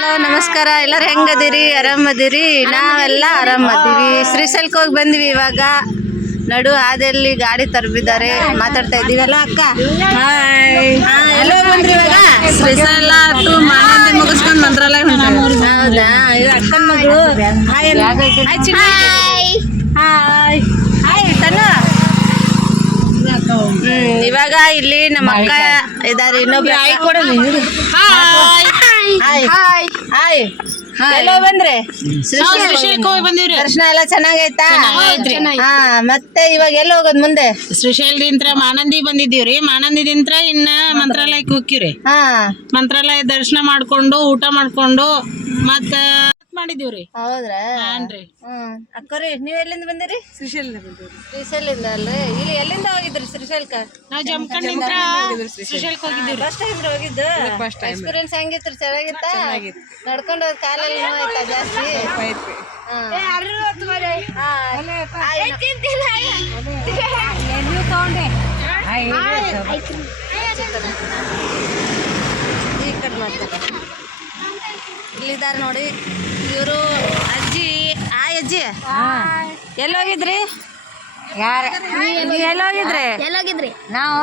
Hello ನಮಸ್ಕಾರ. ಎಲ್ಲರೂ ಹೆಂಗದಿರಿ? ಆರಾಮದಿರಿ? ನಾವೆಲ್ಲ ಆರಾಮದಿವಿ. ಶ್ರೀಶೈಲಕ್ಕೆ ಹೋಗಿ ಬಂದ್ವಿ. ಇವಾಗ ನಡು ಹಾದಿಯಲ್ಲಿ ಗಾಡಿ ತರಬಿದ್ದಾರೆ. ಮಾತಾಡ್ತಾ ಇದೀವಲ್ಲ ಅಕ್ಕ. ಎಲ್ಲೋ ಬಂದ್ರಿ ಇವಾಗ? ಶ್ರೀಶೈಲ ಟು ಮಾನಂದಿ ಮುಗಿಸ್ಕೊಂಡು ಮಂತ್ರಾಲಯ ಹೌದಾ? ಇದು ಅಕ್ಕನ ಮಗಳು. ಹಾಯ್ ಹಾಯ್ ಹಾಯ್ ತನು. ಇವಾಗ ಇಲ್ಲಿ ನಮ್ಮ ಅಕ್ಕ ಇದಾರೆ. ಇನ್ನೊಬ್ರು ಹಾಯ್. ಎಲ್ಲೋ ಬಂದ್ರೆ? ದರ್ಶನ ಎಲ್ಲ ಚೆನ್ನಾಗೈತಾ? ಹಾ, ಮತ್ತೆ ಇವಾಗ ಎಲ್ಲ ಹೋಗೋದ್ ಮುಂದೆ? ಶ್ರೀಶೈಲದಿಂತ್ರ ಮಾನಂದಿ ಬಂದಿದ್ದೀವ್ರಿ. ಮಾನಂದಿದಿಂತ್ರ ಇನ್ನ ಮಂತ್ರಾಲಯಕ್ಕೆ ಹೋಗ್ಕಿವ್ರಿ. ಹಾ, ಮಂತ್ರಾಲಯ ದರ್ಶನ ಮಾಡ್ಕೊಂಡು ಊಟ ಮಾಡ್ಕೊಂಡು ಮತ್ತ ಮಾಡಿದೀವ್ರಿ. ಹೌದ್ರಾ? ಹಾನ್ರಿ. ಅಕ್ಕರಿ ನೀವ್ ಎಲ್ಲಿಂದ ಬಂದಿರಿ? ಶ್ರೀಶೈಲಿಂದ ಅಲ್ರಿ? ಇಲ್ಲಿ ಎಲ್ಲಿಂದ ಹೋಗಿದ್ರಿ ಶ್ರೀಶೈಲ್ಕ? ನಾವ್ ಜಮಖಂಡಿಂತ್ರ ಶ್ರೀಶೈಲಕ್ಕೆ ಹೋಗಿದ್ದೀವ್ರಿ. ಫಸ್ಟ್ ಟೈಮ್ ಹೋಗಿದ್ದು? ಎಕ್ಸ್ಪೀರಿಯನ್ಸ್ ಹೆಂಗಿತ್ತು? ಚೆನ್ನಾಗಿತ್ತ? ನಡ್ಕೊಂಡು ಹೋದ್ ಕಾಲಲ್ಲಿ ನೋವಾಯ್ತಾ ಜಾಸ್ತಿ? ಈ ಕಡೆ ಮಾಡ್ತಾರೆ. ಇಲ್ಲಿದ್ದಾರೆ ನೋಡಿ ಇವರು ಅಜ್ಜಿ. ಅಜ್ಜಿ ಎಲ್ಲೋಗಿದ್ರಿ? ನೀವ್ ಎಲ್ಲೋಗಿದ್ರಿ? ನಾವು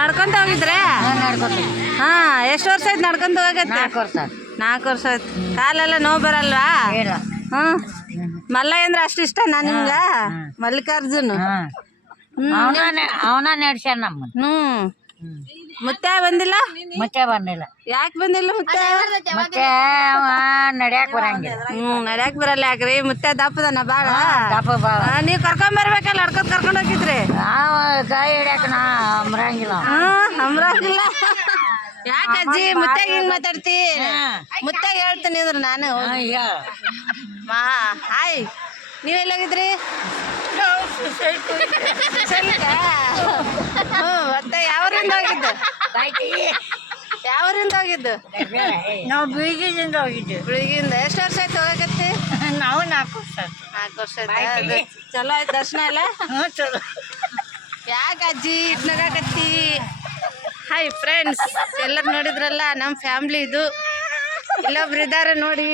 ನಡ್ಕೊಂತ ಹೋಗಿದ್ರೆ? ಹಾ, ಎಷ್ಟು ವರ್ಷ ಆಯ್ತು ನಡ್ಕೊಂತ ಹೋಗತ್ತೆ? 4 ವರ್ಷ ಆಯ್ತು. ಕಾಲೆಲ್ಲ ನೋವು ಬರಲ್ವಾ? ಹ್ಮ್. ಮಲ್ಲಯ್ಯ ಅಂದ್ರೆ ಅಷ್ಟು ಇಷ್ಟ ನಾ ನಿಮ್ಗ? ಮಲ್ಲಿಕಾರ್ಜುನ್ ಅವನ ನಡ್ಸ್ಯಾನ ನಮ್ಮ. ಮುತ್ತೆ ಬಂದಿಲ್ಲ? ಮುತ್ತೆ ಬಂದಿಲ್ಲ. ಯಾಕೆ ಬಂದಿಲ್ಲ ಮುತ್ತೆ? ಮತ್ತೆ ಅವ ನಡ್ಯಾಕ್ ಬರಂಗಿಲ್ಲ. ನಡ್ಯಾಕ್ ಬರಲ್ಲ. ಯಾಕ್ರಿ? ಮುತ್ತೆ ದಪ್ಪದನ ಬಾಳ? ದಪ್ಪ ಬಾಳ. ನೀವ್ ಕರ್ಕೊಂಡ್ ಬರ್ಬೇಕಲ್ಲ, ನಡ್ಕೊಂಡ್ ಕರ್ಕೊಂಡ್ ಹೋಗಿದ್ರಿ. ನಾವು ಕೈ ಹಿಡ್ಯಾಕ ಅಂಬರಂಗಿಲ್ಲ. ಅಂಬ್ರಂಗಿಲ್ಲ. ಯಾಕೆ ಅಜ್ಜಿ ಮುತ್ತಾಗ ಹಿಂಗ್ ಮಾತಾಡ್ತಿ? ಮುತ್ತಾಗ ಹೇಳ್ತೀನಿ ಇದ್ರ ನಾನು. ಹಾಯ್, ನೀವೆಲ್ಲೋಗಿದ್ರಿ? ಮತ್ತೆ ಯಾವರಿಂದ ಹೋಗಿದ್ದು? ಯಾವರಿಂದ ಹೋಗಿದ್ದು? ನಾವು ಬೀಗಿದಿಂದ ಹೋಗಿದ್ವಿ. ಬೆಳಿಗ್ಗೆಯಿಂದ. ಎಷ್ಟು ವರ್ಷ ಆಯ್ತು ಹೋಗಕತ್ತಿ? ನಾವು 4 ವರ್ಷ. 4 ವರ್ಷ ಆಯ್ತು. ಚಲೋ ಆಯ್ತು ದರ್ಶನ ಎಲ್ಲ? ಚಲೋ. ಯಾಕೆ ಅಜ್ಜಿ ಇಟ್ನಾಗತ್ತಿ? ಹಾಯ್ ಫ್ರೆಂಡ್ಸ್, ಎಲ್ಲರೂ ನೋಡಿದ್ರಲ್ಲ ನಮ್ಮ ಫ್ಯಾಮ್ಲಿ ಇದು. ಇಲ್ಲೊಬ್ರು ಇದ್ದಾರೆ ನೋಡಿ.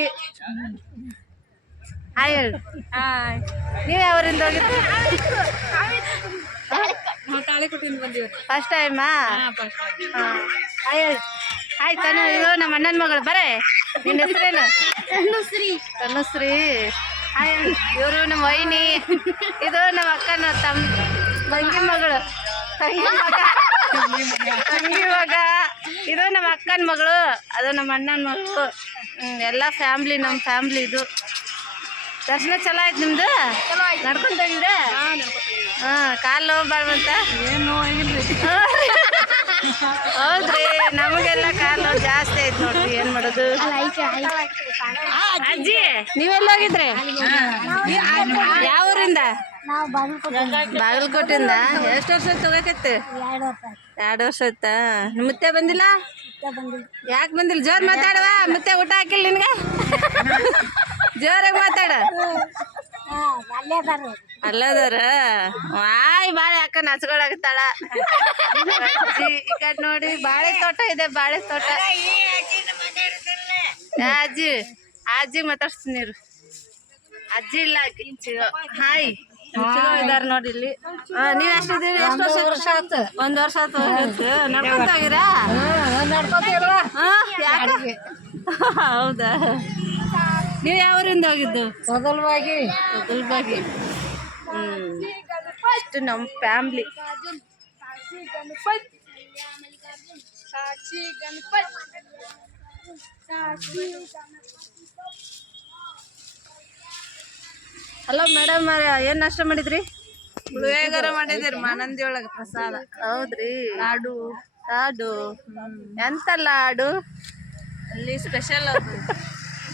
ಹಾಯ್ ಹೇಳಿ. ನೀವು ಯಾವರಿಂದ ಹೋಗಿದ್ದು? ಫಸ್ಟ್ ಟೈಮಾ? ಹಾಯ್ ಹೇಳಿ. ಹಾಯ್ ತನು. ಇದು ನಮ್ಮ ಅಣ್ಣನ ಮಗಳು. ಬರೇ, ನಿನ್ನ ಹೆಸರೇನು? ತನುಶ್ರೀ. ಹಾಯ್. ಇವರು ನಮ್ಮ ವೈನಿ. ಇದು ನಮ್ಮ ಅಕ್ಕನ ತಂಗಿ ಮಗಳು. ತಂಗಿ ಮಗ. ಇದು ನಮ್ಮ ಅಕ್ಕನ ಮಗಳು. ಅದು ನಮ್ಮ ಅಣ್ಣನ ಮಗಳು. ಎಲ್ಲ ಫ್ಯಾಮ್ಲಿ, ನಮ್ಮ ಫ್ಯಾಮ್ಲಿ ಇದು. ದರ್ಶನ ಚಲೋ ಆಯ್ತು ನಿಮ್ದು? ನಡ್ಕೊಂತ ಹೋಗಿದ್ದೆ? ಕಾಲು ನೋವು ಬಾಳ್ವಂತ? ಹೌದ್ರಿ, ನಮಗೆಲ್ಲ ಕಾಲು ನೋವು ಜಾಸ್ತಿ ಆಯ್ತು ನೋಡ್ರಿ. ಏನ್ ಮಾಡೋದು? ಅಜ್ಜಿ ನೀವೆಲ್ಲ ಹೋಗಿದ್ರಿ? ಯಾವ ಊರಿಂದ? ಬಾಗಲಕೋಟೆಯಿಂದ. ಎಷ್ಟು ವರ್ಷ ಆಯ್ತು ಹೋಗಕತ್ತೆ? 2 ವರ್ಷ ಆಯ್ತಾ? ಮುತ್ತೆ ಬಂದಿಲ್ಲ? ಯಾಕೆ ಬಂದಿಲ್ಲ? ಜೋರ್ ಮಾತಾಡುವ. ಮುತ್ತೆ ಊಟ ಹಾಕಿಲ್ಲ ನಿನ್ಗೆ? ಜೋರಾಗಿ ಮಾತಾಡ. ಅಲ್ಲದಾರ? ಆಯ್ ಬಾಳೆ ಅಕ್ಕ ನಚ್ಕೊಳಕತ್ತಾಳ. ಈ ಕಡೆ ನೋಡಿ ಬಾಳೆ ತೋಟ ಇದೆ. ಬಾಳೆ ತೋಟ. ಅಜ್ಜಿ ಅಜ್ಜಿ ಮಾತಾಡ್ತೀನಿ. ಅಜ್ಜಿ ಇಲ್ಲ. ಹಾಯ್ ಇದಾರ ನೋಡಿ ಇಲ್ಲಿ. ನೀವ್ ಎಷ್ಟಿದ್ದೀರಿ? ಎಷ್ಟು ವರ್ಷ ಆಯ್ತು? 1 ವರ್ಷ ಆಯ್ತು. ನಡ್ಕೊಂತ ಹೋಗಿರಾ? ಹೌದಾ? ನೀವು ಯಾವೂರಿಂದ ಹೋಗಿದ್ದು? ಮೊದಲವಾಗಿ ಇಷ್ಟು ನಮ್ಮ ಫ್ಯಾಮ್ಲಿ. ಹಲೋ ಮೇಡಮ್, ಏನ್ ನಾಷ್ಟ ಮಾಡಿದ್ರಿ? ಪುಳಿಯೋಗರೆ ಮಾಡಿದಿರಿ ಮಾನಂದಿ ಒಳಗ ಪ್ರಸಾದ. ಹೌದ್ರಿ? ಲಾಡು. ಎಂತ ಲಾಡು? ಅಲ್ಲಿ ಸ್ಪೆಷಲ್.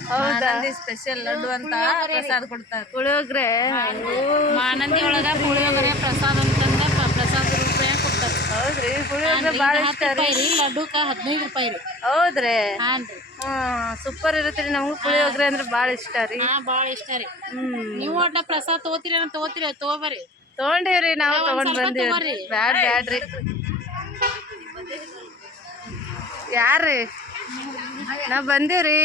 ಹೌದಾ? ಸ್ಪೆಷಲ್ ಲಡ್ಡು ಅಂತ ಪ್ರಸಾದ ಕೊಡ್ತಾರೆ. ಪುಳಿಯೋಗರೆ ಮಾನಂದಿ ಒಳಗ ಪುಳಿಯೋಗರೆ ಪ್ರಸಾದ ಅಂತಂದ ಪ್ರಸಾದ ರೂಪಾಯಿ ಕೊಡ್ತಾರೆ. ಹೌದ್ರಿ? ಪುಳಿಯೋಗರೆ ಬಾಳ ಇಷ್ಟ ರೀ. ಲಡ್ಡುಕ 15 ರೂಪಾಯಿ ರೀ. ಹೌದ್ರಿ? ಹಾನ್ರಿ. ಸೂಪರ್ ಇರುತ್ತೆ. ನಮಗೂ ಪುಳಿಯೋಗರೆ ಅಂದ್ರೆ ಬಾಳ ಇಷ್ಟ ರೀ. ಬಾಳ ಇಷ್ಟ ರೀ. ನೀವು ಒಟ್ಟ ಪ್ರಸಾದ ತಗೋತೀರಿ ತಗೋಬರಿ. ತಗೊಂಡಿವ್ರಿ, ನಾವು ತಗೊಂಡ್ ಬಂದಿವ್ರಿ. ಬ್ಯಾಡ್ರಿ. ಯಾರ್ರಿ? ನಾವ್ ಬಂದಿವ್ರಿ.